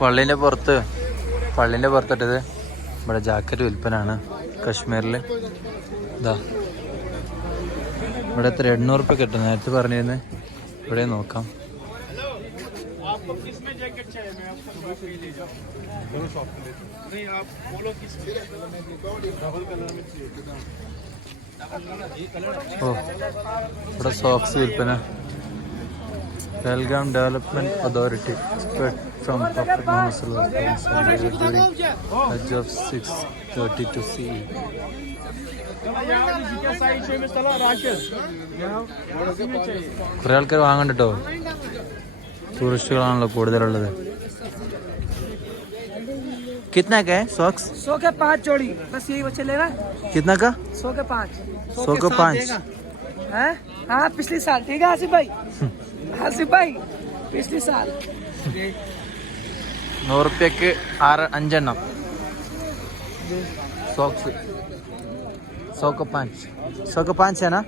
പള്ളിന്റെ പുറത്ത് പള്ളിന്റെ പുറത്തിട്ടത് ഇവിടെ ജാക്കറ്റ് വിൽപ്പനാണ് കശ്മീരിൽ ഇതാ ഇവിടെ എത്ര എണ്ണൂറ് റുപ്യ കിട്ടും. നേരത്തെ പറഞ്ഞിരുന്നു. ഇവിടെ നോക്കാം. ഓ ഇവിടെ സോക്സ് വിൽപ്പന. Belgaum development authority spread from of six thirty two C क्या साइड चाहिए में चला राकेश यहाँ इसी में चाहिए കുറേ ആൾക്കാർ വാങ്ങണ്ട കേട്ടോ ടൂറിസ്റ്റുകളാണല്ലോ കൂടുതലുള്ളത് कितना का है सॉक्स सौ के पाँच जोड़ी बस यही बच्चे लेना कितना का सौ के पाँच सौ को पाँच हैं हाँ पिछले साल ठीक है आसिफ भाई आसिफ भाई पिछले साल നൂറ് റുപ്യക്ക് ആറ് അഞ്ചെണ്ണം സോക്സ് സോക്ക് പാഞ്ച് സോക്ക് പാഞ്ച് है ना